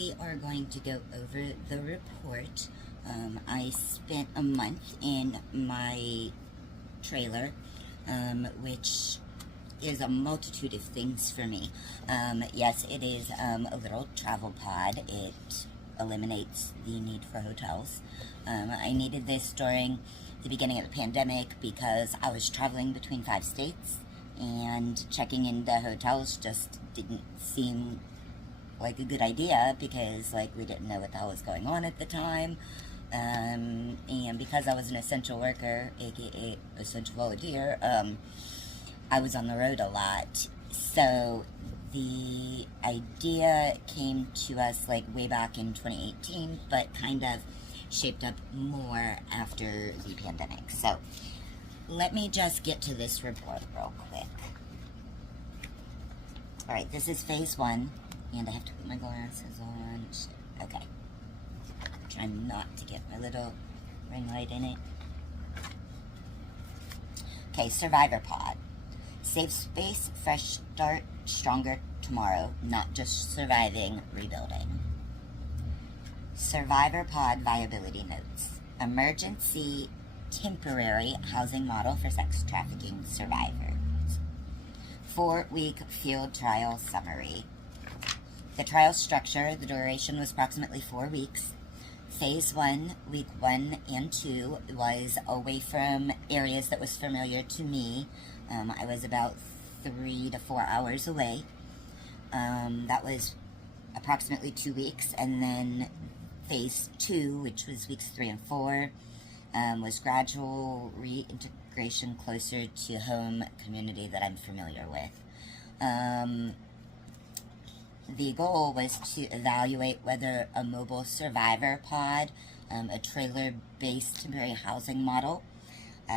we are going to go over the report. I spent a month in my trailer, which is a multitude of things for me. Yes, it is a little travel pod. It eliminates the need for hotels. I needed this during the beginning of the pandemic because I was traveling between 5 states, and checking into hotels just didn't seem like a good idea because, like, we didn't know what the hell was going on at the time. And because I was an essential worker, aka essential volunteer, I was on the road a lot. So the idea came to us like way back in 2018, but kind of shaped up more after the pandemic. So let me just get to this report real quick. Alright, this is phase 1, and I have to put my glasses on. Okay. Try not to get my little ring light in it. Okay, Survivor Pod. Safe space, fresh start, stronger tomorrow. Not just surviving, rebuilding. Survivor Pod Viability Notes. Emergency temporary housing model for sex trafficking survivors. 4-week field trial summary. The trial structure, the duration was approximately 4 weeks. Phase 1, week 1 and 2, was away from areas that was familiar to me. I was about 3 to 4 hours away. That was approximately 2 weeks. And then phase 2, which was weeks 3 and 4, was gradual reintegration closer to home community that I'm familiar with. The goal was to evaluate whether a mobile survivor pod, a trailer-based temporary housing model,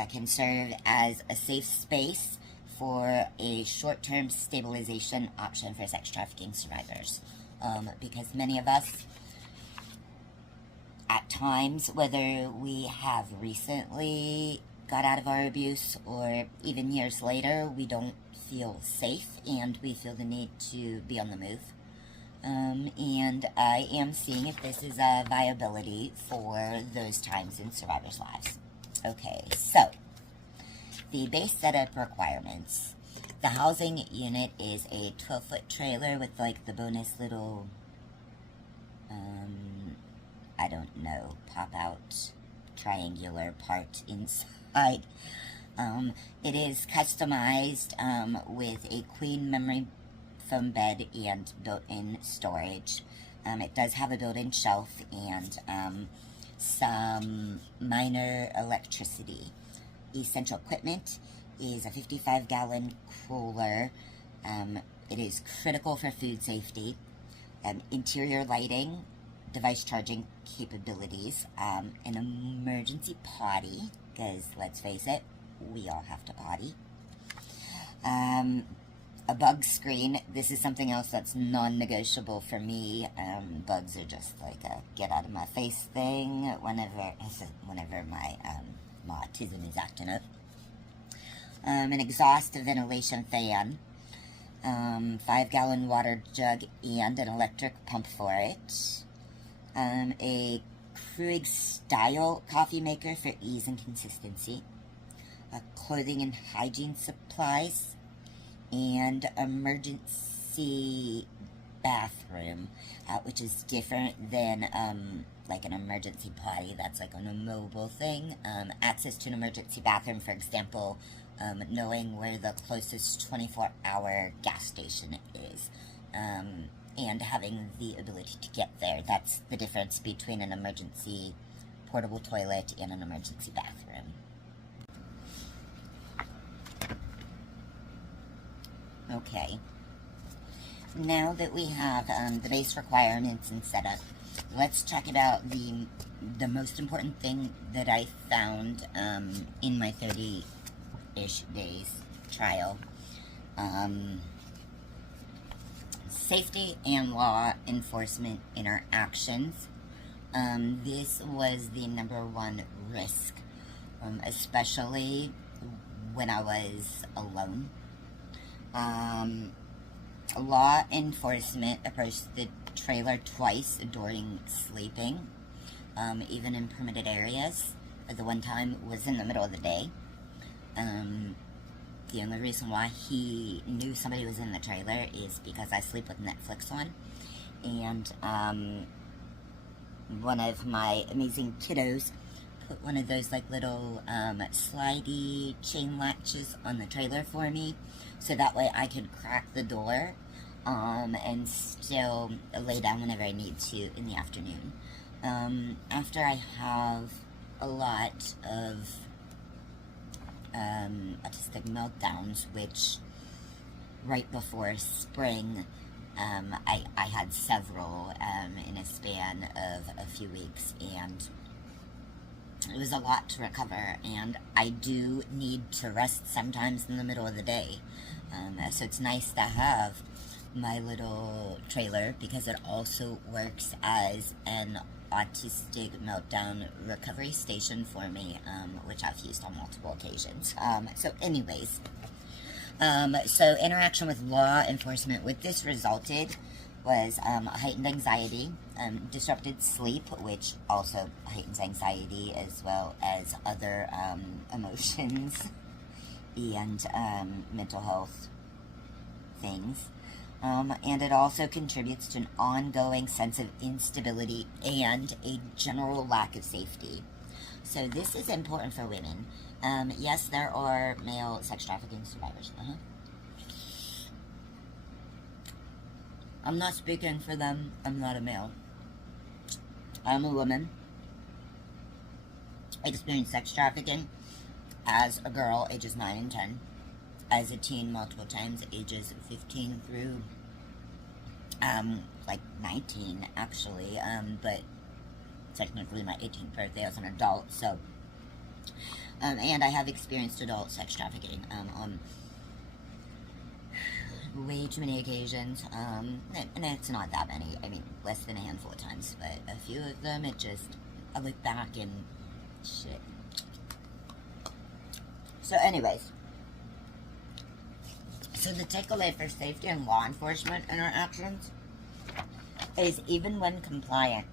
can serve as a safe space for a short-term stabilization option for sex trafficking survivors. Because many of us, at times, whether we have recently got out of our abuse or even years later, we don't feel safe and we feel the need to be on the move. And I am seeing if this is a viability for those times in survivors' lives. Okay, so the base setup requirements. The housing unit is a 12-foot trailer with like the bonus little, I don't know, pop-out triangular part inside. It is customized with a queen memory foam bed and built-in storage. It does have a built-in shelf and some minor electricity. Essential equipment is a 55-gallon cooler. It is critical for food safety. Interior lighting, device charging capabilities, an emergency potty, because let's face it, we all have to potty. A bug screen. This is something else that's non-negotiable for me. Bugs are just like a get out of my face thing whenever my autism is acting up. An exhaust ventilation fan, 5-gallon water jug and an electric pump for it. A Keurig-style coffee maker for ease and consistency. Clothing and hygiene supplies. And emergency bathroom, which is different than like an emergency potty. That's like on a mobile thing. Access to an emergency bathroom, for example, knowing where the closest 24-hour gas station is, and having the ability to get there. That's the difference between an emergency portable toilet and an emergency bathroom. Okay, now that we have the base requirements and setup, let's talk about the most important thing that I found in my 30-ish days trial. Safety and law enforcement interactions. This was the #1 risk, especially when I was alone. Law enforcement approached the trailer twice during sleeping, even in permitted areas. The one time was in the middle of the day. The only reason why he knew somebody was in the trailer is because I sleep with Netflix on. And one of my amazing kiddos put one of those like little slidey chain latches on the trailer for me, so that way I could crack the door and still lay down whenever I need to in the afternoon. After I have a lot of autistic meltdowns, which right before spring, I had several in a span of a few weeks, and it was a lot to recover, and I do need to rest sometimes in the middle of the day. So it's nice to have my little trailer, because it also works as an autistic meltdown recovery station for me, which I've used on multiple occasions. So anyways, so interaction with law enforcement, what this resulted was heightened anxiety, disrupted sleep, which also heightens anxiety, as well as other emotions and mental health things. And it also contributes to an ongoing sense of instability and a general lack of safety. So this is important for women. Yes, there are male sex trafficking survivors. I'm not speaking for them. I'm not a male. I'm a woman. I experienced sex trafficking as a girl, ages 9 and 10. As a teen, multiple times, ages 15 through, like 19, actually, but technically my 18th birthday as an adult, so, and I have experienced adult sex trafficking, on way too many occasions, and it's not that many, I mean, less than a handful of times, but a few of them, I look back and, shit. So anyways, so the takeaway for safety and law enforcement interactions is, even when compliant,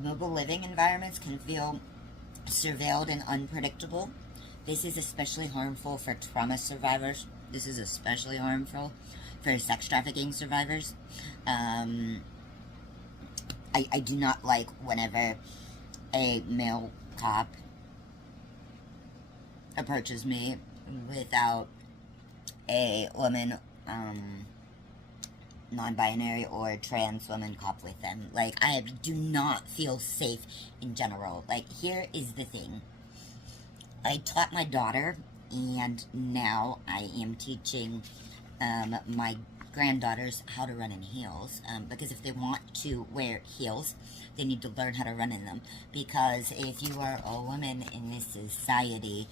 mobile living environments can feel surveilled and unpredictable. This is especially harmful for trauma survivors. This is especially harmful for sex trafficking survivors. I do not like whenever a male cop approaches me without a woman, non-binary or trans woman cop with them. Like, I do not feel safe in general. Like, here is the thing. I taught my daughter, and now I am teaching my granddaughters how to run in heels, because if they want to wear heels, they need to learn how to run in them. Because if you are a woman in this society,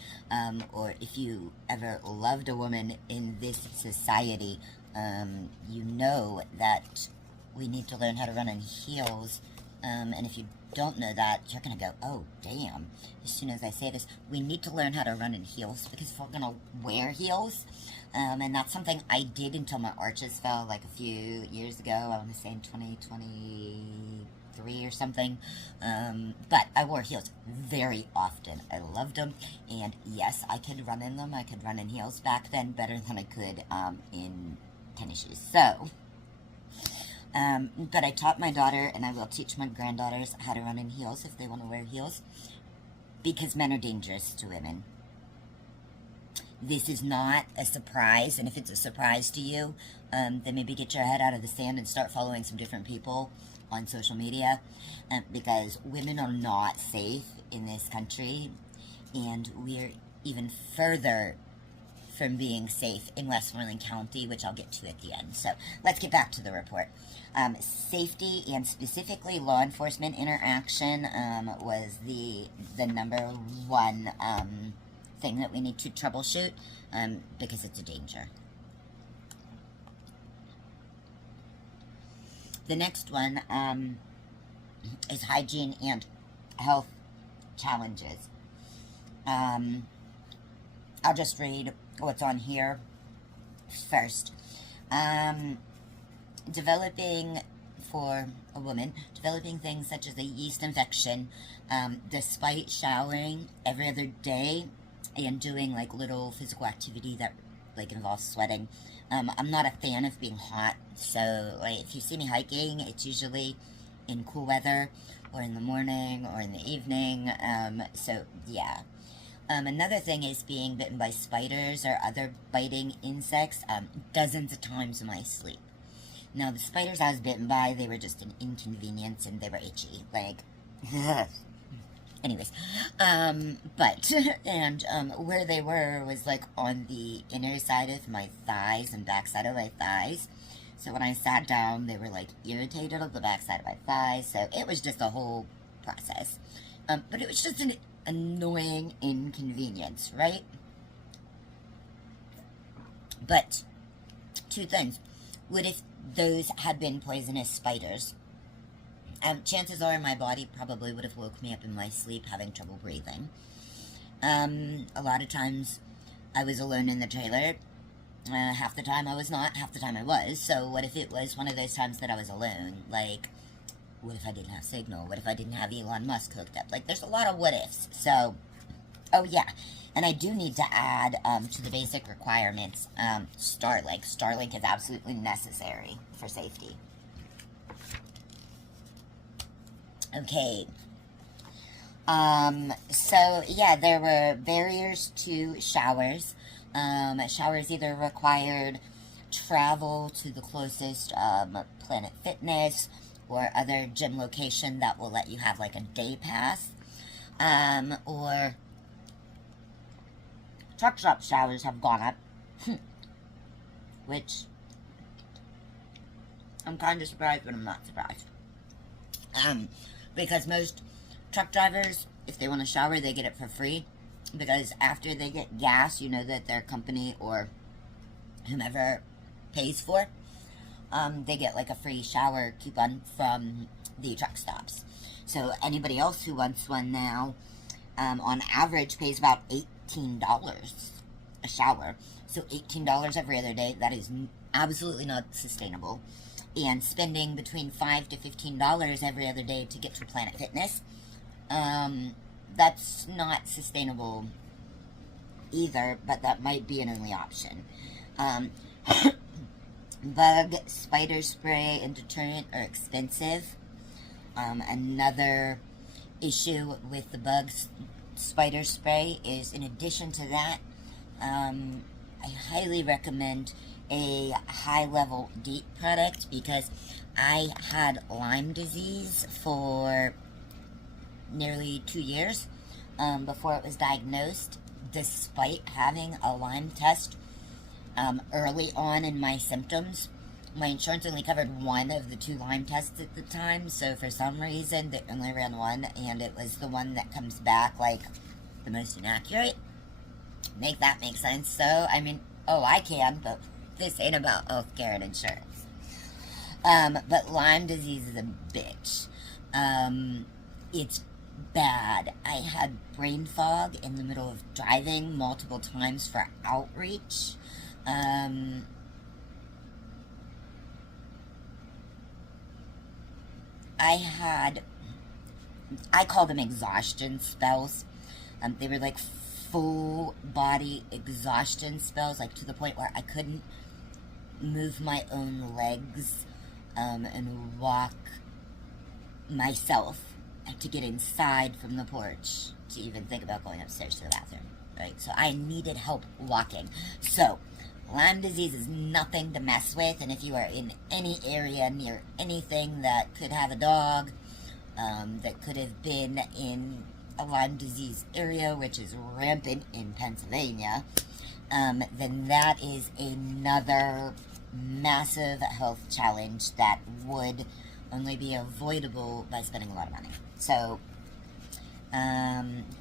or if you ever loved a woman in this society, you know that we need to learn how to run in heels, and if you don't know that, you're gonna go, oh damn, as soon as I say this, we need to learn how to run in heels, because if we're gonna wear heels, and that's something I did until my arches fell, like a few years ago, I want to say in 2023 or something, but I wore heels very often. I loved them, and yes, I could run in them. I could run in heels back then better than I could in tennis shoes. So, but I taught my daughter, and I will teach my granddaughters how to run in heels if they want to wear heels, because men are dangerous to women. This is not a surprise, and if it's a surprise to you, then maybe get your head out of the sand and start following some different people on social media, because women are not safe in this country, and we're even further from being safe in Westmoreland County, which I'll get to at the end. So let's get back to the report. Safety, and specifically law enforcement interaction, was the number one thing that we need to troubleshoot, because it's a danger. The next one is hygiene and health challenges. I'll just read what's on here first. Developing for a woman developing things such as a yeast infection, despite showering every other day and doing like little physical activity that like involves sweating. I'm not a fan of being hot, so like if you see me hiking, it's usually in cool weather or in the morning or in the evening. So yeah. Another thing is being bitten by spiders or other biting insects, dozens of times in my sleep. Now, the spiders I was bitten by, they were just an inconvenience and they were itchy. Like, anyways. But, and where they were was like on the inner side of my thighs and back side of my thighs. So when I sat down, they were like irritated on the back side of my thighs. So it was just a whole process. But it was just an annoying inconvenience, right? But two things. What if those had been poisonous spiders? Chances are my body probably would have woke me up in my sleep having trouble breathing. A lot of times I was alone in the trailer. Half the time I was not, half the time I was. So what if it was one of those times that I was alone? Like, what if I didn't have signal? What if I didn't have Elon Musk hooked up? Like, there's a lot of what ifs. So, oh yeah. And I do need to add to the basic requirements, Starlink. Starlink is absolutely necessary for safety. Okay. So, yeah, there were barriers to showers. Showers either required travel to the closest Planet Fitness or other gym location that will let you have like a day pass, or truck stop showers have gone up, which I'm kind of surprised, but I'm not surprised, because most truck drivers, if they want to shower, they get it for free, because after they get gas, you know that their company or whomever pays for, they get like a free shower coupon from the truck stops. So anybody else who wants one now, on average pays about $18 a shower. So $18 every other day, that is absolutely not sustainable. And spending between $5 to $15 every other day to get to Planet Fitness, that's not sustainable either, but that might be an only option. Bug, spider spray, and deterrent are expensive. Another issue with the spider spray is, in addition to that, I highly recommend a high-level DEET product, because I had Lyme disease for nearly 2 years before it was diagnosed, despite having a Lyme test early on in my symptoms. My insurance only covered one of the 2 Lyme tests at the time, so for some reason they only ran one, and it was the one that comes back like the most inaccurate. Make that make sense? So, I mean, I can, but this ain't about healthcare and insurance. But Lyme disease is a bitch. It's bad. I had brain fog in the middle of driving multiple times for outreach. I call them exhaustion spells. They were like full body exhaustion spells, like to the point where I couldn't move my own legs and walk myself to get inside from the porch to even think about going upstairs to the bathroom, right? So I needed help walking. So Lyme disease is nothing to mess with, and if you are in any area near anything that could have a dog, that could have been in a Lyme disease area, which is rampant in Pennsylvania, then that is another massive health challenge that would only be avoidable by spending a lot of money. So,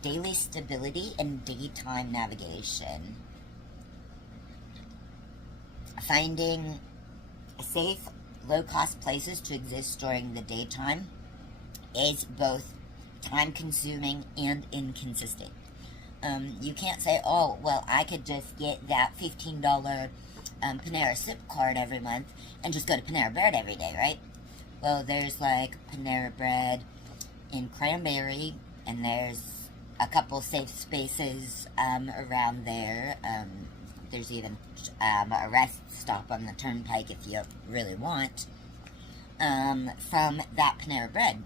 daily stability and daytime navigation. Finding safe, low-cost places to exist during the daytime is both time-consuming and inconsistent. You can't say, oh, well, I could just get that $15 Panera Sip card every month and just go to Panera Bread every day, right? Well, there's like Panera Bread in Cranberry, and there's a couple safe spaces around there. There's even a rest stop on the turnpike if you really want, from that Panera Bread.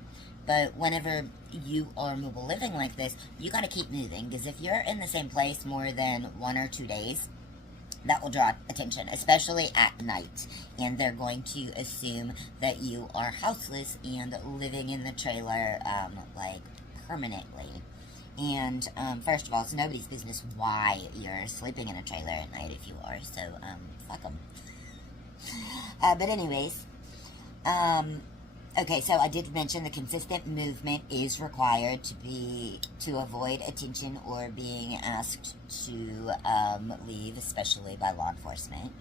But whenever you are mobile living like this, you got to keep moving, because if you're in the same place more than 1 or 2 days, that will draw attention, especially at night. And they're going to assume that you are houseless and living in the trailer, like, permanently. And, first of all, it's nobody's business why you're sleeping in a trailer at night if you are, so, fuck them. But anyways, okay, so I did mention the consistent movement is required to avoid attention or being asked to leave, especially by law enforcement.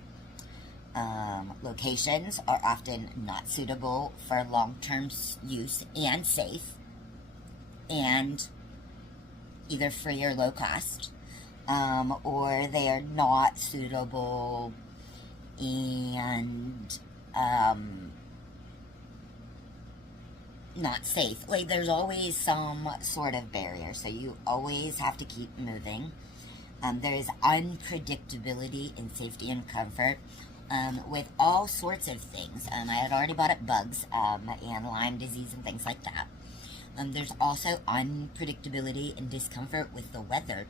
Locations are often not suitable for long-term use and safe, and either free or low cost, or they are not suitable and not safe. Like, there's always some sort of barrier, so you always have to keep moving. There is unpredictability in safety and comfort, with all sorts of things. I had already brought up bugs, and Lyme disease and things like that. There's also unpredictability and discomfort with the weather.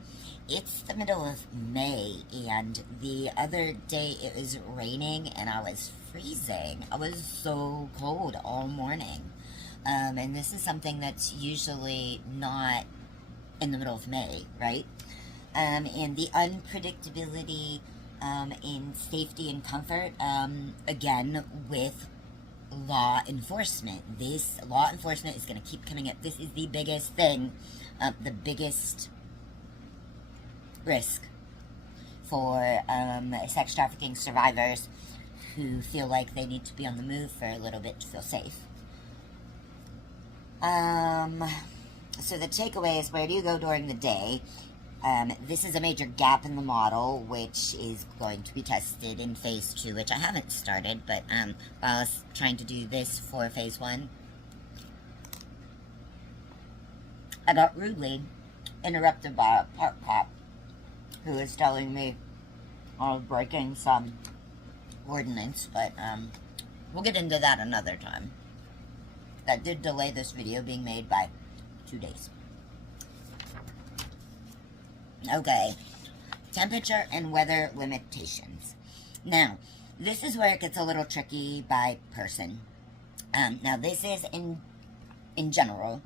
It's the middle of May, and the other day it was raining and I was freezing. I was so cold all morning. And this is something that's usually not in the middle of May, right? And the unpredictability in safety and comfort, again, with law enforcement. This law enforcement is going to keep coming up. This is the biggest thing, the biggest risk for sex trafficking survivors who feel like they need to be on the move for a little bit to feel safe. So the takeaway is, where do you go during the day? This is a major gap in the model, which is going to be tested in phase 2, which I haven't started, but while I was trying to do this for phase 1, I got rudely interrupted by a park cop who was telling me I was breaking some ordinance, but we'll get into that another time. That did delay this video being made by 2 days. Okay, temperature and weather limitations. Now, this is where it gets a little tricky by person. Now, this is in general.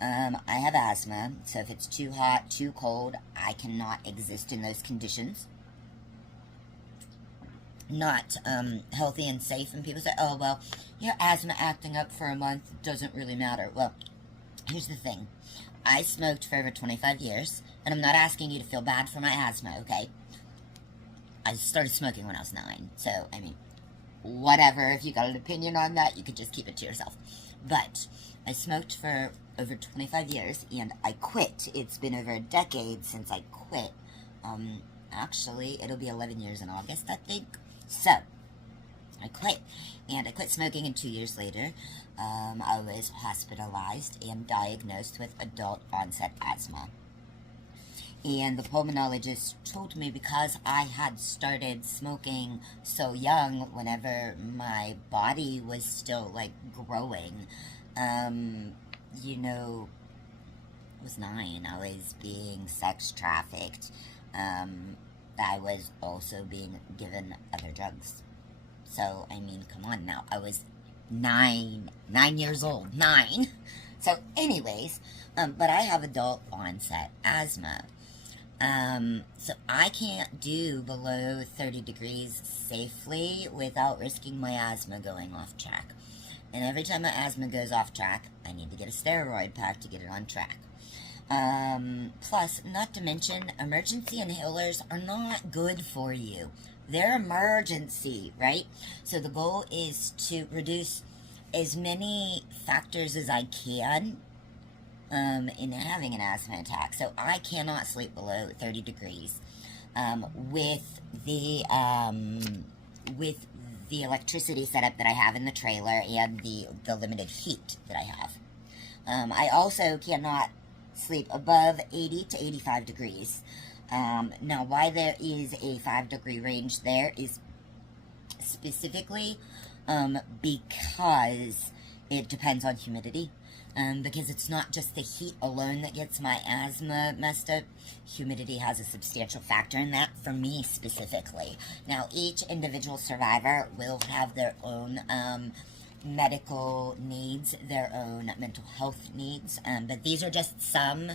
I have asthma, so if it's too hot, too cold, I cannot exist in those conditions. Not healthy and safe, and people say, oh, well, your asthma acting up for a month doesn't really matter. Well, here's the thing. I smoked for over 25 years, and I'm not asking you to feel bad for my asthma, okay? I started smoking when I was 9, so, I mean, whatever. If you got an opinion on that, you could just keep it to yourself. But I smoked for over 25 years, and I quit. It's been over a decade since I quit. Actually, it'll be 11 years in August, I think. So, I quit, and I quit smoking, and 2 years later, I was hospitalized and diagnosed with adult onset asthma. And the pulmonologist told me, because I had started smoking so young, whenever my body was still, like, growing, you know, I was 9, I was being sex trafficked, I was also being given other drugs. So, I mean, come on now. I was 9 years old. 9. So, anyways, but I have adult onset asthma. So I can't do below 30 degrees safely without risking my asthma going off track. And every time my asthma goes off track, I need to get a steroid pack to get it on track. Plus, not to mention, emergency inhalers are not good for you. They're emergency, right? So the goal is to reduce as many factors as I can in having an asthma attack. So I cannot sleep below 30 degrees with the electricity setup that I have in the trailer and the limited heat that I have. I also cannot sleep above 80 to 85 degrees. Now, why there is a 5-degree range there is specifically because it depends on humidity. Because it's not just the heat alone that gets my asthma messed up. Humidity has a substantial factor in that, for me specifically. Now, each individual survivor will have their own medical needs, their own mental health needs, but these are just some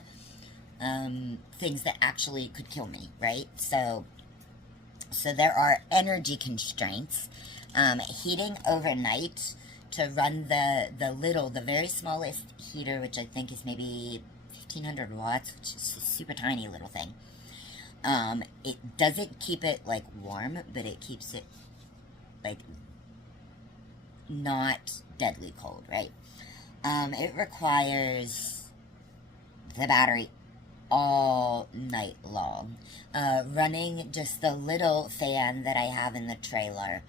things that actually could kill me, right? So there are energy constraints. Heating overnight to run the very smallest heater, which I think is maybe 1500 watts, which is a super tiny little thing. It doesn't keep it, like, warm, but it keeps it, like, not deadly cold, right? It requires the battery all night long. Running just the little fan that I have in the trailer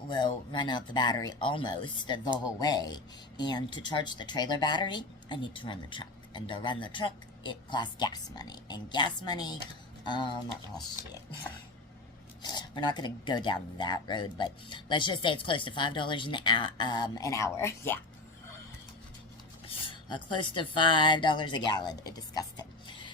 will run out the battery almost the whole way. And to charge the trailer battery, I need to run the truck. And to run the truck, it costs gas money. And gas money, oh shit. We're not going to go down that road, but let's just say it's close to $5 an hour. Yeah. Close to $5 a gallon. Disgusting.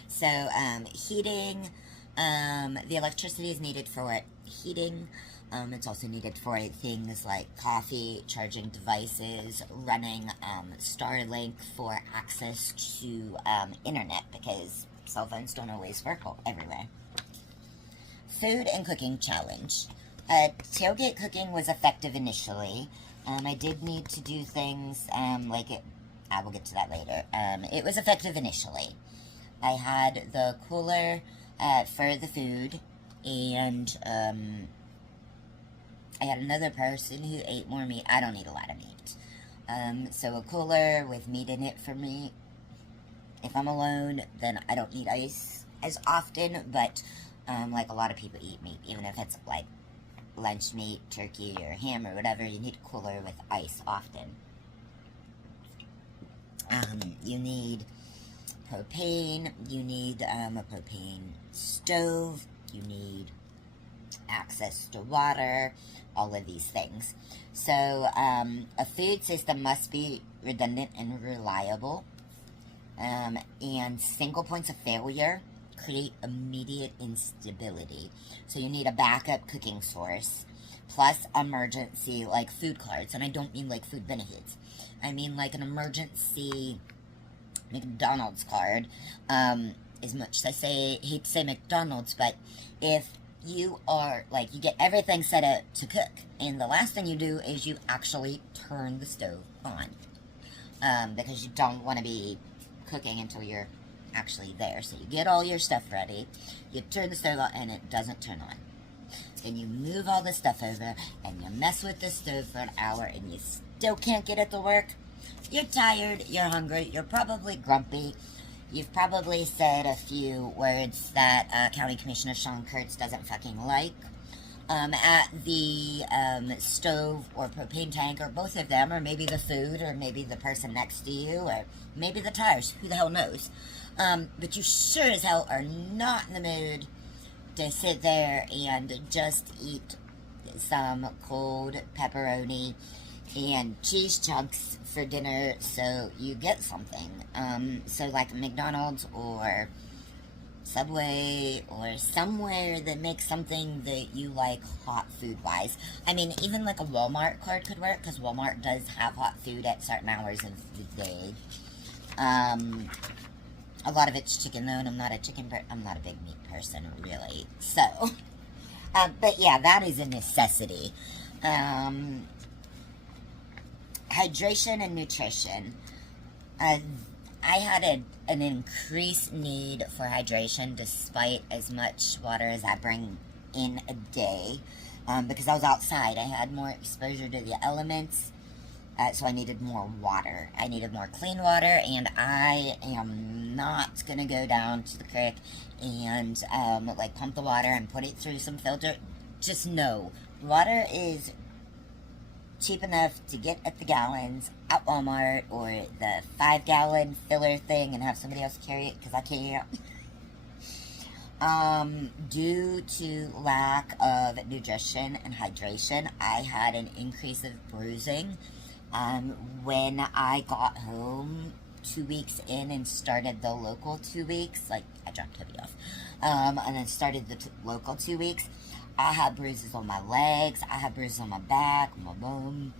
So, heating, the electricity is needed for heating. It's also needed for things like coffee, charging devices, running Starlink for access to internet, because cell phones don't always work everywhere. Food and cooking challenge. Tailgate cooking was effective initially. I did need to do things like it. I will get to that later. It was effective initially. I had the cooler for the food, and I had another person who ate more meat. I don't eat a lot of meat. So a cooler with meat in it for me. If I'm alone, then I don't eat ice as often, but like a lot of people eat meat, even if it's like lunch meat, turkey, or ham, or whatever, you need a cooler with ice often. You need propane, you need a propane stove, you need access to water, all of these things. So, a food system must be redundant and reliable, and single points of failure create immediate instability. So you need a backup cooking source, plus emergency, like, food cards. And I don't mean like food benefits. I mean like an emergency McDonald's card. As much as I hate to say McDonald's, but if you are, like, you get everything set up to cook, and the last thing you do is you actually turn the stove on, because you don't want to be cooking until you're actually there. So you get all your stuff ready, you turn the stove on, and it doesn't turn on. Then you move all the stuff over, and you mess with the stove for an hour, and you still can't get it to work. You're tired, you're hungry, you're probably grumpy. You've probably said a few words that County Commissioner Sean Kurtz doesn't fucking like at the stove or propane tank, or both of them, or maybe the food, or maybe the person next to you, or maybe the tires. Who the hell knows? But you sure as hell are not in the mood to sit there and just eat some cold pepperoni and cheese chunks for dinner, so you get something. So like McDonald's or Subway or somewhere that makes something that you like hot food-wise. I mean, even like a Walmart card could work, because Walmart does have hot food at certain hours of the day. A lot of it's chicken, though, and I'm not a big meat person, really. So, but yeah, that is a necessity. Hydration and nutrition. I had an increased need for hydration despite as much water as I bring in a day, because I was outside. I had more exposure to the elements, so I needed more water. I needed more clean water, and I am not going to go down to the creek and like pump the water and put it through some filter. Just no. water is cheap enough to get at the gallons at Walmart, or the 5-gallon filler thing and have somebody else carry it because I can't. Due to lack of nutrition and hydration, I had an increase of bruising. When I got home 2 weeks in and started the local 2 weeks, like I dropped heavy off, and then started the local 2 weeks, I had bruises on my legs, I had bruises on my back, my bum,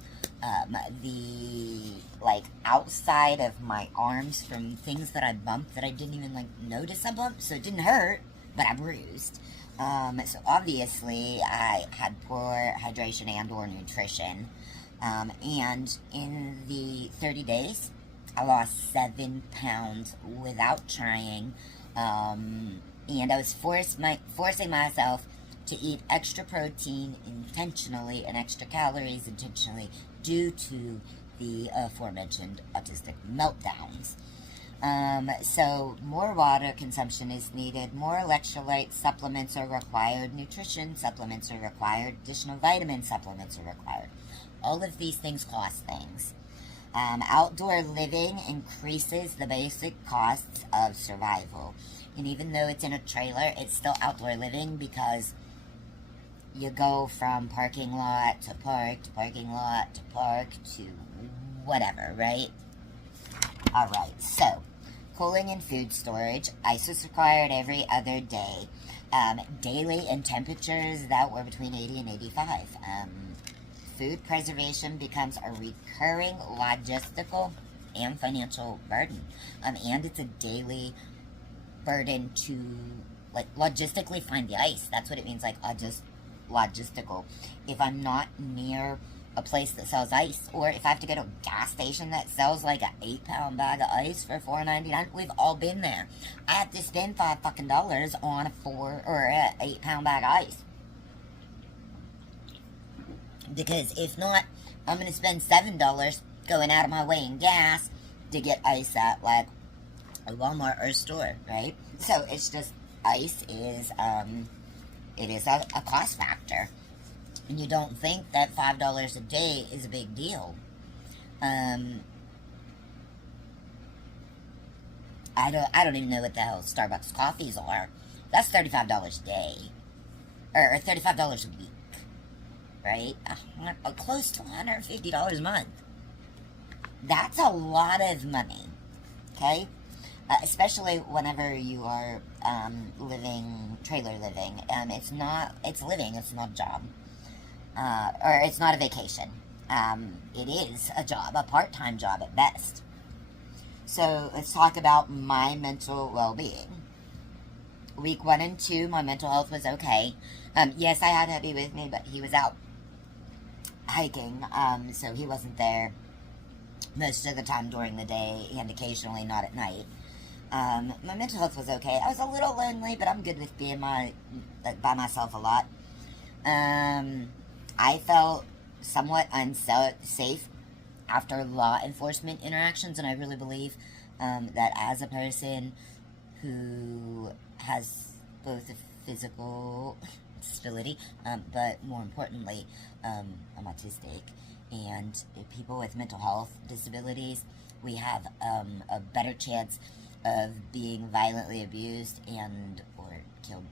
the, like, outside of my arms from things that I bumped that I didn't even, like, notice I bumped, so it didn't hurt, but I bruised. So obviously I had poor hydration and or nutrition, and in the 30 days, I lost 7 pounds without trying, and I was forcing myself to eat extra protein intentionally and extra calories intentionally due to the aforementioned autistic meltdowns. So more water consumption is needed, more electrolyte supplements are required, nutrition supplements are required, additional vitamin supplements are required. All of these things cost things. Outdoor living increases the basic costs of survival. And even though it's in a trailer, it's still outdoor living because you go from parking lot to park to parking lot to park to whatever, right? Alright, so cooling and food storage. Ice was required every other day. Daily in temperatures that were between 80 and 85. Food preservation becomes a recurring logistical and financial burden. And it's a daily burden to, like, logistically find the ice. That's what it means, like, logistical. If I'm not near a place that sells ice, or if I have to go to a gas station that sells like an 8-pound bag of ice for $4.99, we've all been there. I have to spend $5 on a 4 or a 8-pound bag of ice. Because if not, I'm going to spend $7 going out of my way in gas to get ice at, like, a Walmart or a store, right? So it's just, ice is, it is a cost factor. And you don't think that $5 a day is a big deal. I don't even know what the hell Starbucks coffees are. That's $35 a day. Or $35 a week. Right? Close to $150 a month. That's a lot of money. Okay? Especially whenever you are trailer living. It's living, it's not a job. Or it's not a vacation. It is a job, a part-time job at best. So let's talk about my mental well-being. Week 1 and 2, my mental health was okay. Yes, I had hubby with me, but he was out hiking, so he wasn't there most of the time during the day, and occasionally not at night. My mental health was okay. I was a little lonely, but I'm good with being by myself a lot. I felt somewhat unsafe after law enforcement interactions, and I really believe that as a person who has both a physical disability, but more importantly, I'm autistic, and people with mental health disabilities, we have a better chance of being violently abused and or killed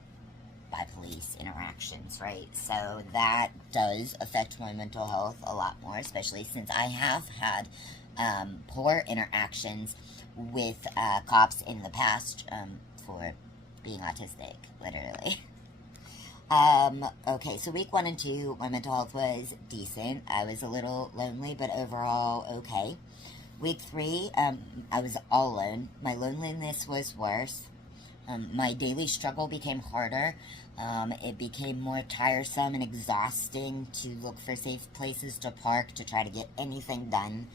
by police interactions, right? So that does affect my mental health a lot more, especially since I have had poor interactions with cops in the past for being autistic, literally. Okay, so week 1 and 2, my mental health was decent. I was a little lonely, but overall okay. Week 3, I was all alone. My loneliness was worse. My daily struggle became harder. It became more tiresome and exhausting to look for safe places to park to try to get anything done.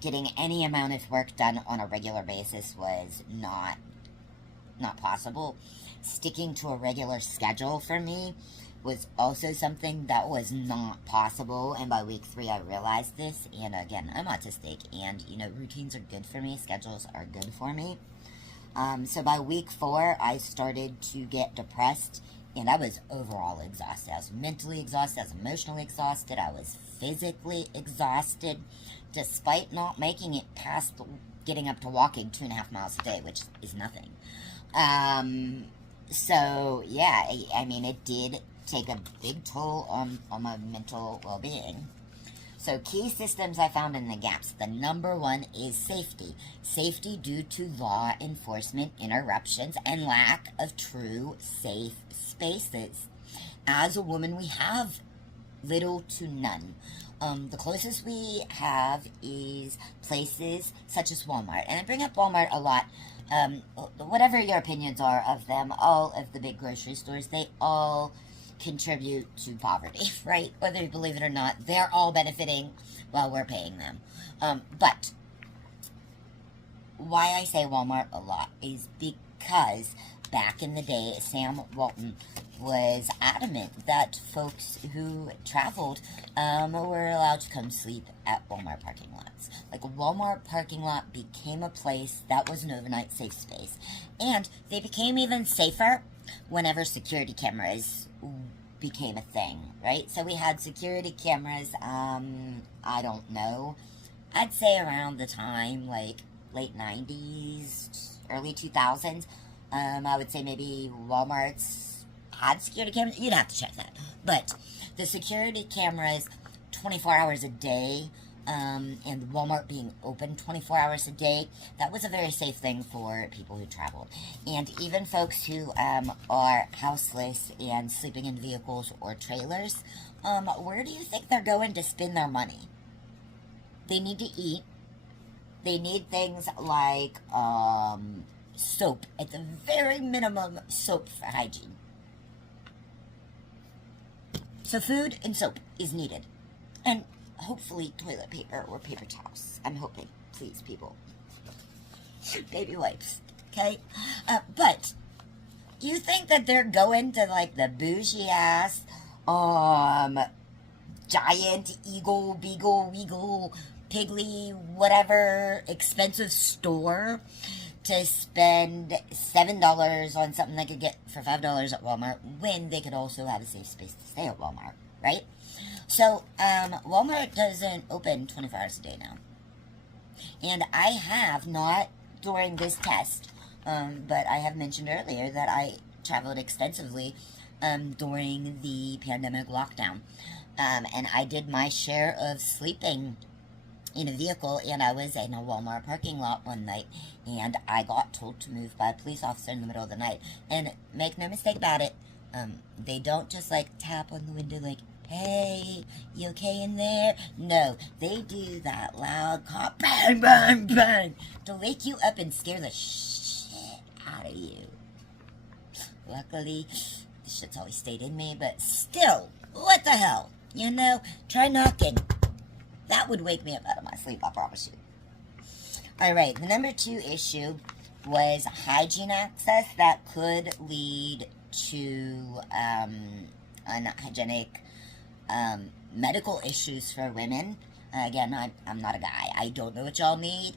Getting any amount of work done on a regular basis was not possible. Sticking to a regular schedule for me was also something that was not possible, and by week 3 I realized this. And again, I'm autistic, and routines are good for me, schedules are good for me. So by week 4 I started to get depressed And I was overall exhausted. I was mentally exhausted. I was emotionally exhausted. I was physically exhausted, despite not making it past getting up to walking 2.5 miles a day, which is nothing. So, yeah, I mean, it did take a big toll on my mental well-being. So key systems I found in the gaps. The number one is safety. Safety due to law enforcement interruptions and lack of true safe spaces. As a woman, we have little to none. The closest we have is places such as Walmart. And I bring up Walmart a lot. Whatever your opinions are of them, all of the big grocery stores, they all contribute to poverty, right? Whether you believe it or not, they're all benefiting while we're paying them. But why I say Walmart a lot is because back in the day, Sam Walton was adamant that folks who traveled were allowed to come sleep at Walmart parking lots. Like, a Walmart parking lot became a place that was an overnight safe space. And they became even safer whenever security cameras became a thing, right? So we had security cameras, I don't know, I'd say around the time, like, late 90s, early 2000s. I would say maybe Walmart's had security cameras. You'd have to check that. But the security cameras, 24 hours a day, and Walmart being open 24 hours a day, that was a very safe thing for people who traveled. And even folks who are houseless and sleeping in vehicles or trailers, where do you think they're going to spend their money? They need to eat. They need things like soap, at the very minimum, soap for hygiene. So food and soap is needed. And hopefully toilet paper or paper towels. I'm hoping. Please, people. Baby wipes. Okay? But you think that they're going to, like, the bougie-ass, giant Eagle, Beagle, Weagle, Piggly, whatever, expensive store to spend $7 on something they could get for $5 at Walmart when they could also have a safe space to stay at Walmart, right? So, Walmart doesn't open 24 hours a day now. And I have, not during this test, but I have mentioned earlier that I traveled extensively during the pandemic lockdown. And I did my share of sleeping in a vehicle, and I was in a Walmart parking lot one night, and I got told to move by a police officer in the middle of the night. And make no mistake about it, they don't just, like, tap on the window like, hey, you okay in there? No, they do that loud call, bang, bang, bang, to wake you up and scare the shit out of you. Luckily, this shit's always stayed in me, but still, what the hell? You know, try knocking. That would wake me up out of my sleep, I promise you. Alright, the number 2 issue was hygiene access that could lead to unhygienic medical issues for women. Again, I'm not a guy. I don't know what y'all need.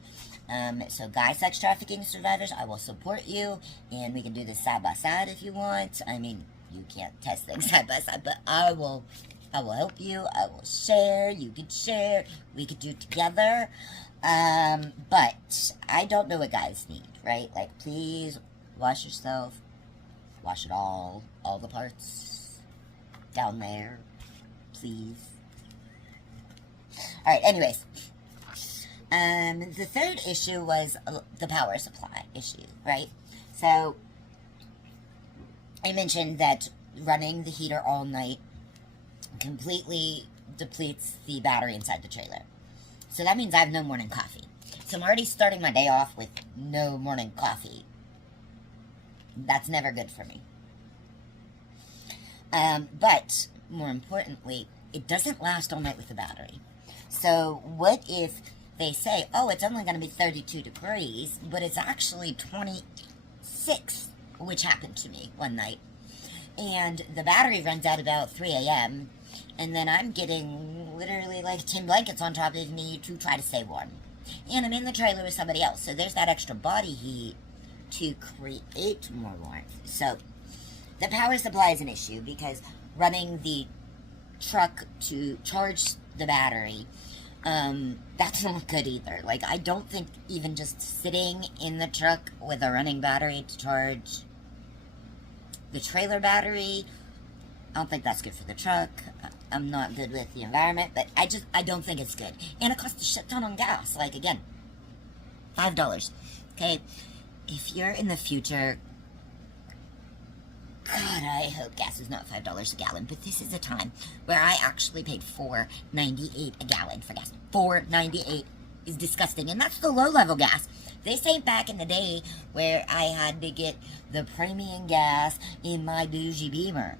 So guy sex trafficking survivors, I will support you, and we can do this side by side if you want. I mean, you can't test things side by side, but I will help you. I will share. You can share. We could do it together. But I don't know what guys need, right? Like, please wash yourself. Wash it all the parts down there, please. Alright, anyways. The third issue was the power supply issue, right? So, I mentioned that running the heater all night completely depletes the battery inside the trailer. So that means I have no morning coffee. So I'm already starting my day off with no morning coffee. That's never good for me. But, more importantly, it doesn't last all night with the battery. So what if they say, oh, it's only going to be 32 degrees, but it's actually 26, which happened to me one night. And the battery runs out about 3 a.m., and then I'm getting literally like 10 blankets on top of me to try to stay warm. And I'm in the trailer with somebody else, so there's that extra body heat to create more warmth. So, the power supply is an issue because running the truck to charge the battery, that's not good either. Like, I don't think even just sitting in the truck with a running battery to charge the trailer battery, I don't think that's good for the truck. I'm not good with the environment, but I don't think it's good. And it costs a shit ton on gas. Like, again, $5. Okay? If you're in the future, God, I hope gas is not $5 a gallon, but this is a time where I actually paid $4.98 a gallon for gas. $4.98 is disgusting, and that's the low-level gas. This ain't back in the day where I had to get the premium gas in my bougie Beamer.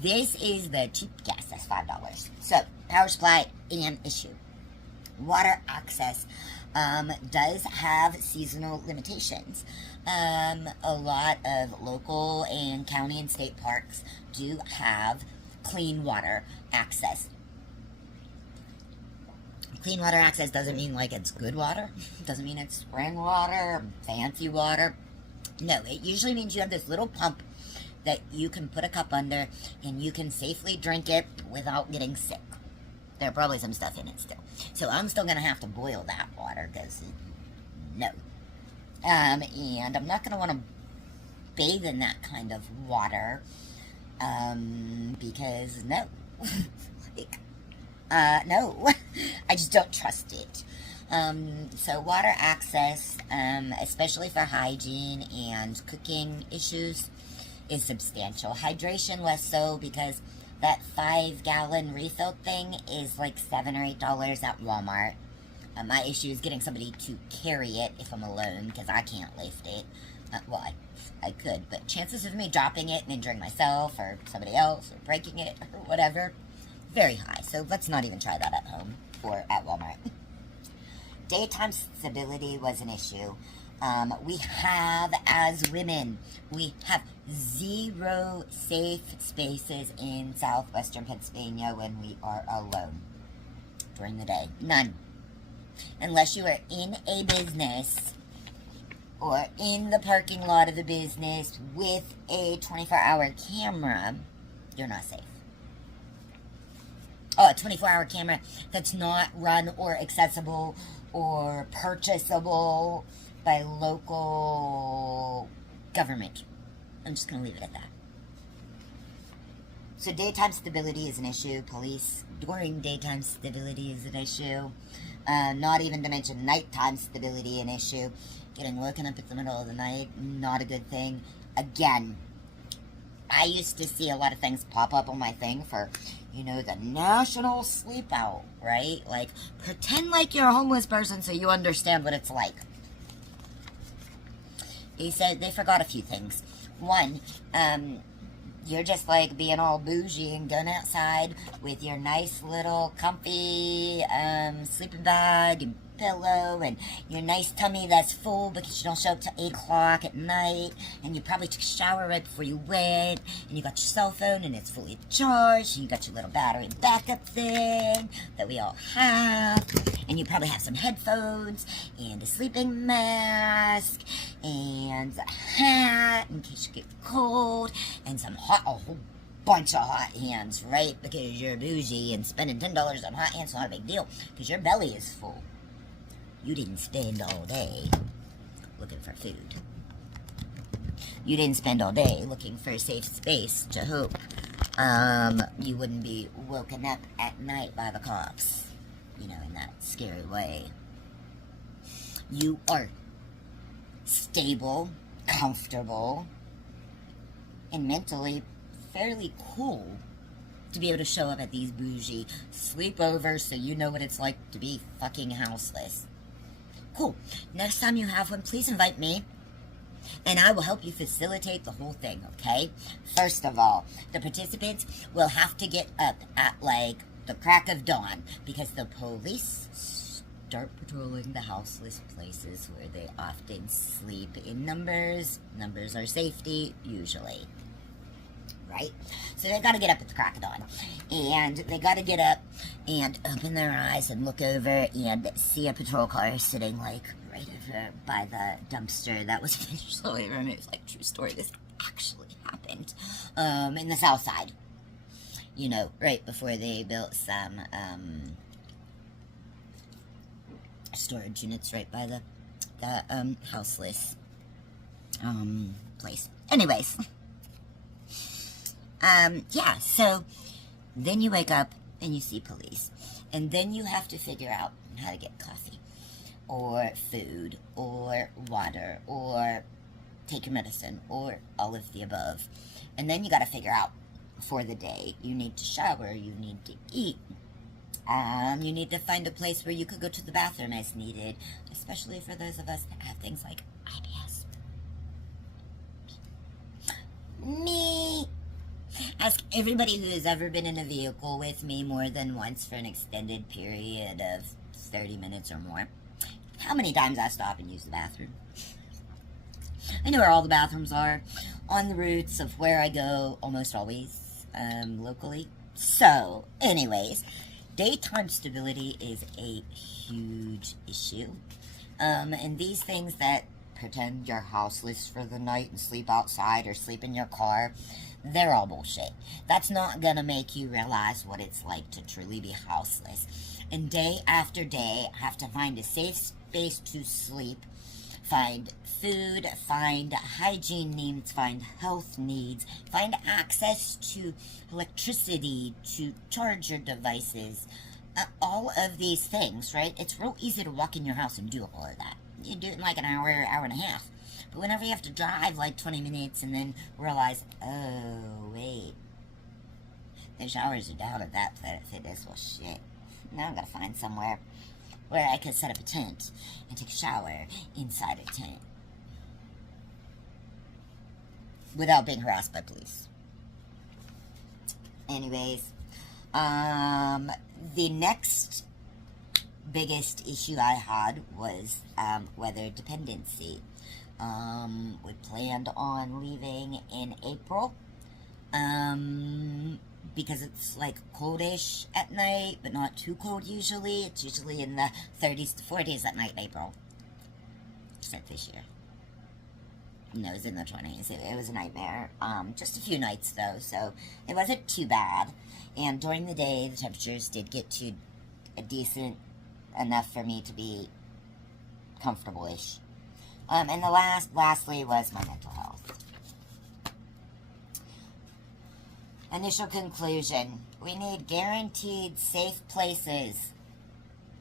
This is the cheap gas, that's $5. So, power supply, an issue. Water access does have seasonal limitations. A lot of local and county and state parks do have clean water access. Clean water access doesn't mean like it's good water. Doesn't mean it's spring water, fancy water. No, it usually means you have this little pump that you can put a cup under and you can safely drink it without getting sick. There are probably some stuff in it still. So I'm still going to have to boil that water because, no. And I'm not going to want to bathe in that kind of water because, no. No. I just don't trust it. So water access, especially for hygiene and cooking issues, is substantial. Hydration less so because that 5-gallon refill thing is like $7 or $8 at Walmart. My issue is getting somebody to carry it if I'm alone because I can't lift it. Well, I could, but chances of me dropping it and injuring myself or somebody else or breaking it or whatever, very high. So let's not even try that at home or at Walmart. Daytime stability was an issue. We have, as women, we have 0 safe spaces in southwestern Pennsylvania when we are alone during the day. None. Unless you are in a business or in the parking lot of a business with a 24-hour camera, you're not safe. Oh, a 24-hour camera that's not run or accessible or purchasable by local government. I'm just going to leave it at that. So daytime stability is an issue. Police during daytime stability is an issue. Not even to mention nighttime stability an issue. Getting woken up at the middle of the night, not a good thing. Again, I used to see a lot of things pop up on my thing for, you know, the national sleep out, right? Like, pretend like you're a homeless person so you understand what it's like. He said they forgot a few things. One, you're just like being all bougie and going outside with your nice little comfy sleeping bag and pillow and your nice tummy that's full because you don't show up till 8 o'clock at night, and you probably took a shower right before you went, and you got your cell phone and it's fully charged, and you got your little battery backup thing that we all have, and you probably have some headphones and a sleeping mask and a hat in case you get cold, and some a whole bunch of hot hands, right? Because you're bougie and spending $10 on hot hands is not a big deal because your belly is full. You didn't spend all day looking for food. You didn't spend all day looking for a safe space to hope you wouldn't be woken up at night by the cops, you know, in that scary way. You are stable, comfortable, and mentally fairly cool to be able to show up at these bougie sleepovers so you know what it's like to be fucking houseless. Cool. Next time you have one, please invite me, and I will help you facilitate the whole thing, okay? First of all, the participants will have to get up at, like, the crack of dawn, because the police start patrolling the houseless places where they often sleep in numbers. Numbers are safety, usually. Right? So they gotta get up at the crack of dawn. And they gotta get up and open their eyes and look over and see a patrol car sitting, like, right over by the dumpster that was finished. So it was like, true story, this actually happened in the South Side. You know, right before they built some storage units right by the houseless place. Anyways, yeah, so then you wake up and you see police, and then you have to figure out how to get coffee or food or water or take your medicine or all of the above. And then you got to figure out for the day, you need to shower, you need to eat, you need to find a place where you could go to the bathroom as needed, especially for those of us that have things like IBS. Me. Ask everybody who has ever been in a vehicle with me more than once for an extended period of 30 minutes or more, how many times I stop and use the bathroom. I know where all the bathrooms are on the routes of where I go almost always, locally. So, anyways, daytime stability is a huge issue. And these things that pretend you're houseless for the night and sleep outside or sleep in your car, they're all bullshit. That's not gonna make you realize what it's like to truly be houseless. And day after day, I have to find a safe space to sleep, find food, find hygiene needs, find health needs, find access to electricity, to charge your devices, all of these things, right? It's real easy to walk in your house and do all of that. You do it in like an hour, hour and a half. But whenever you have to drive like 20 minutes and then realize, oh, wait, the showers are down at that Planet Fitness, well, shit. Now I've got to find somewhere where I could set up a tent and take a shower inside a tent without being harassed by police. Anyways, the next biggest issue I had was weather dependency. We planned on leaving in April because it's like coldish at night, but not too cold usually. It's usually in the 30s to 40s at night in April. Except this year. No, it was in the 20s. It was a nightmare. Just a few nights though, so it wasn't too bad. And during the day, the temperatures did get to a decent enough for me to be comfortable-ish. And the lastly was my mental health. Initial conclusion. We need guaranteed safe places.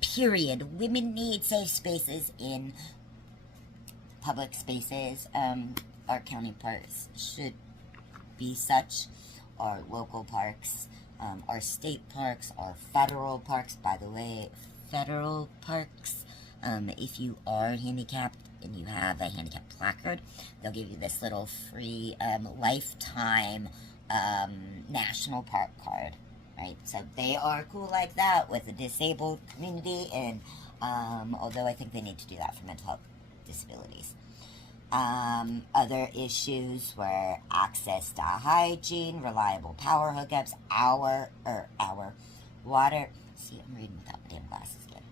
Period. Women need safe spaces in public spaces. Our county parks should be such. Our local parks, our state parks, our federal parks. By the way, federal parks, if you are handicapped and you have a handicap placard, they'll give you this little free lifetime national park card, right? So they are cool like that with the disabled community, and although I think they need to do that for mental health disabilities. Other issues were access to hygiene, reliable power hookups, our water. See, I'm reading without my damn glasses again.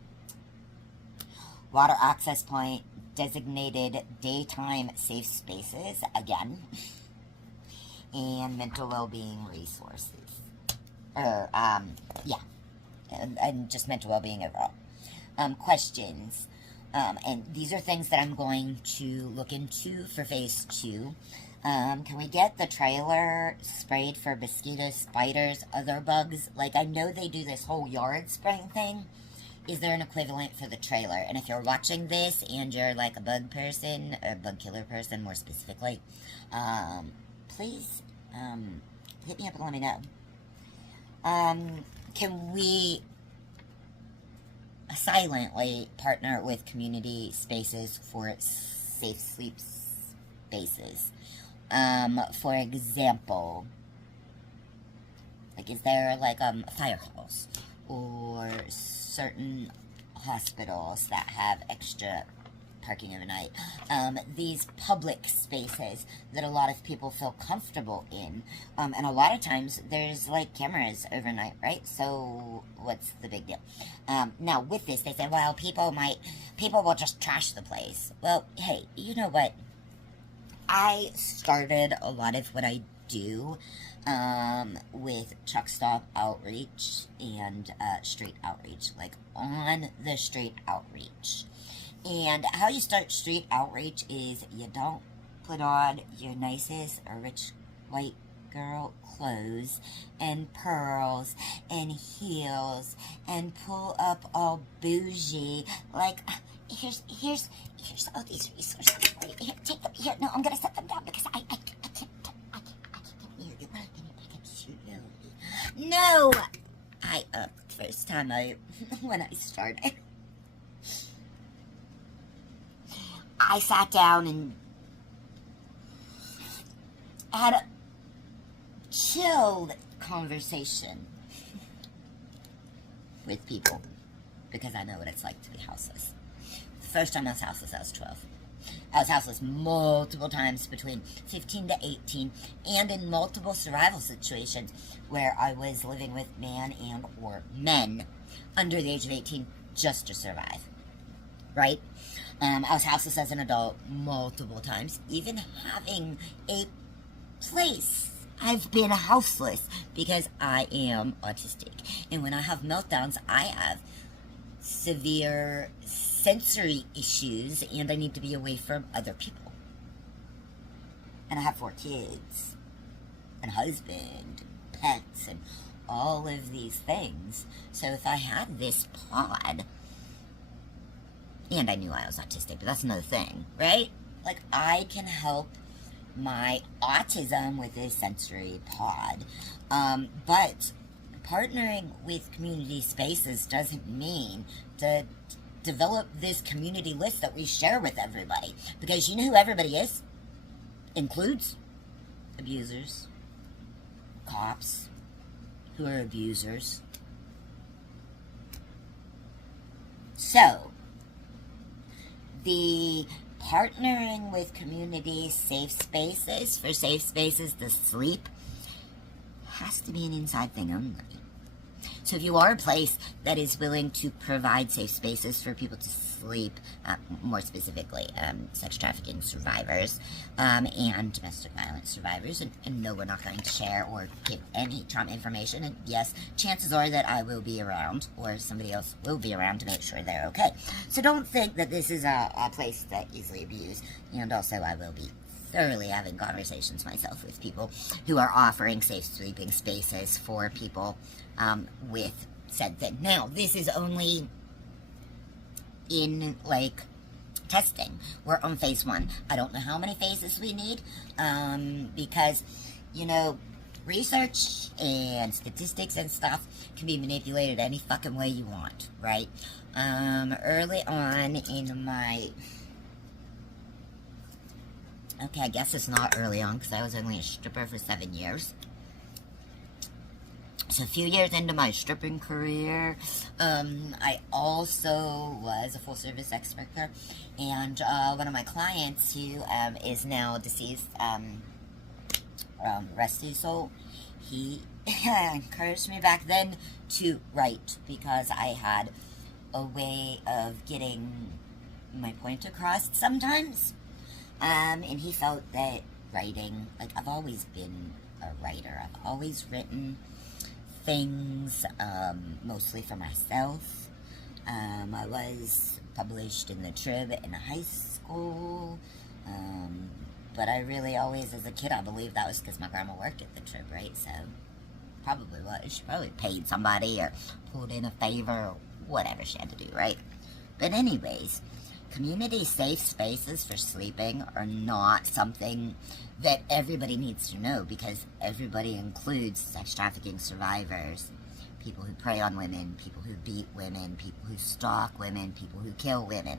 Water access point, designated daytime safe spaces, again, and mental well-being resources. Yeah, and just mental well-being overall. Questions. And these are things that I'm going to look into for phase 2. Can we get the trailer sprayed for mosquitoes, spiders, other bugs? Like, I know they do this whole yard spraying thing. Is there an equivalent for the trailer? And if you're watching this and you're like a bug person, or bug killer person more specifically, please hit me up and let me know. Can we silently partner with community spaces for safe sleep spaces? For example, like, is there like fire halls or certain hospitals that have extra parking overnight? These public spaces that a lot of people feel comfortable in, and a lot of times there's like cameras overnight, right? So what's the big deal? Now with this, they say, well, people will just trash the place. Well, hey, you know what? I started a lot of what I do with truck stop outreach and street outreach, like on the street outreach. And how you start street outreach is you don't put on your nicest or rich white girl clothes and pearls and heels and pull up all bougie like here's all these resources for you. Here, take them. Here, no, I'm gonna set them down because I can't hear you. Can you pick up shoot you? No, first time when I started, I sat down and had a chilled conversation with people because I know what it's like to be houseless. The first time I was houseless, I was 12. I was houseless multiple times between 15 to 18 and in multiple survival situations where I was living with man and or men under the age of 18 just to survive, right? I was houseless as an adult multiple times, even having a place. I've been houseless because I am autistic. And when I have meltdowns, I have severe sensory issues and I need to be away from other people. And I have 4 kids, and a husband, pets, and all of these things. So if I had this pod, and I knew I was autistic, but that's another thing, right? Like, I can help my autism with this sensory pod. But partnering with community spaces doesn't mean to develop this community list that we share with everybody. Because you know who everybody is? Includes abusers, cops who are abusers. So, the partnering with community safe spaces for safe spaces to sleep has to be an inside thing only. So if you are a place that is willing to provide safe spaces for people to sleep, more specifically sex trafficking survivors and domestic violence survivors, and no, we're not going to share or give any trauma information, and yes, chances are that I will be around or somebody else will be around to make sure they're okay. So don't think that this is a place that easily abused, and also I will be thoroughly having conversations myself with people who are offering safe sleeping spaces for people with said thing. Now, this is only in, like, testing. We're on phase 1. I don't know how many phases we need, because, you know, research and statistics and stuff can be manipulated any fucking way you want, right? Early on in my... Okay, I guess it's not early on, because I was only a stripper for 7 years. So a few years into my stripping career, I also was a full-service sex worker, and one of my clients who is now deceased, rest his soul, he encouraged me back then to write, because I had a way of getting my point across sometimes, and he felt that writing, like, I've always been a writer, I've always written things, mostly for myself. I was published in the Trib in high school, but I really always, as a kid, I believe that was because my grandma worked at the Trib, right? So, probably was. She probably paid somebody or pulled in a favor or whatever she had to do, right? But anyways, community safe spaces for sleeping are not something that everybody needs to know, because everybody includes sex trafficking survivors, people who prey on women, people who beat women, people who stalk women, people who kill women,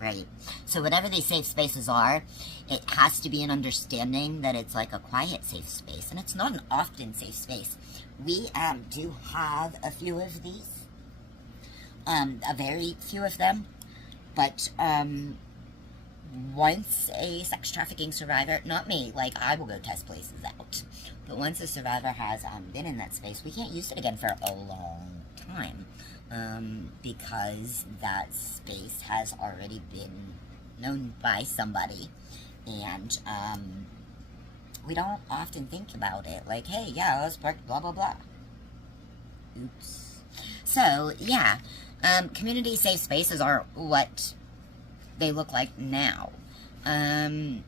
right? So whatever these safe spaces are, it has to be an understanding that it's like a quiet safe space, and it's not an often safe space. We do have a few of these, a very few of them, but once a sex trafficking survivor, not me, like, I will go test places out, but once a survivor has been in that space, we can't use it again for a long time, because that space has already been known by somebody, And we don't often think about it. Like, hey, yeah, let's park, blah, blah, blah. Oops. So, yeah, community safe spaces are what they look like now. They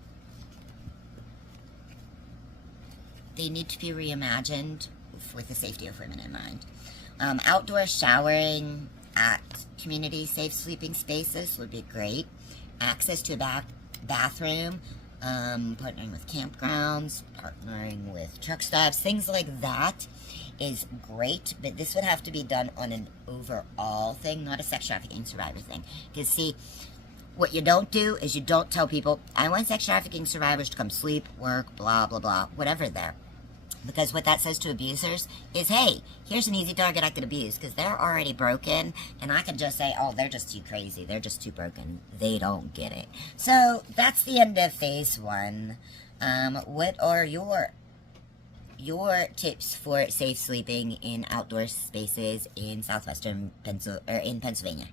need to be reimagined with the safety of women in mind. Outdoor showering at community safe sleeping spaces would be great. Access to a bathroom, partnering with campgrounds, partnering with truck stops, things like that is great, but this would have to be done on an overall thing, not a sex trafficking survivor thing. Because see, what you don't do is you don't tell people, I want sex trafficking survivors to come sleep, work, blah, blah, blah, whatever there. Because what that says to abusers is, hey, here's an easy target I could abuse because they're already broken, and I could just say, oh, they're just too crazy, they're just too broken, they don't get it. So that's the end of phase 1. What are your tips for safe sleeping in outdoor spaces in southwestern Pennsylvania?